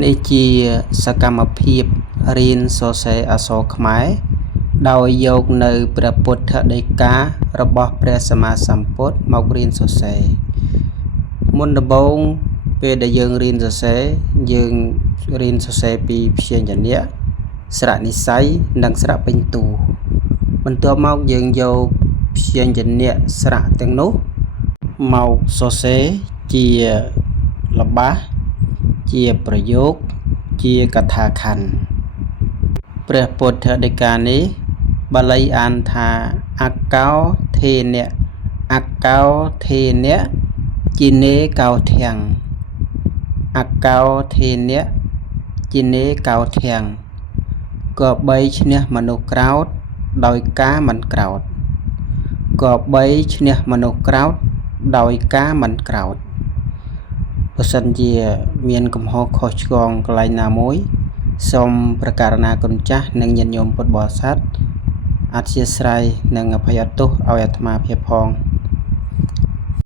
នេះជាសកម្មភាពរៀនសរសេរអក្សរខ្មែរដោយយកនៅព្រះពុទ្ធដីការបស់ព្រះសម្មាសម្ពុទ្ធមករៀនសរសេរមុនដំបូងពេលដែលយើងរៀនសរសេរយើងរៀនសរសេរពីព្យាញ្ជនៈស្រៈនិស្ស័យនិងស្រៈពេញតួបន្ទាប់មកយើងយកព្យាញ្ជនៈស្រៈទាំងនោះមកសរសេរជាល្បះជាប្រយោគជាកថាខណ្ឌព្រះពុទ្ធដីកានេះបាលីអានថាអកោធេនៈអកោធេនៈជីនេកោធាំងអកោធេនៈជីនេកោធាំងក៏បីឈ្នះមនុស្សក្រោតដោយការមិនក្រោតក៏បីឈ្នះមនុស្សក្រោតដោយការមិនក្រោតបើសិនជាមានកំហុសខុសឆ្គងកន្លែងណាមួយសូមប្រកាសណាគុណចាស់និងញាតិញោមពុទ្ធបរិស័ទអធ្យាស្រ័យនិងអភ័យទោសឲ្យអាត្មាភាពផង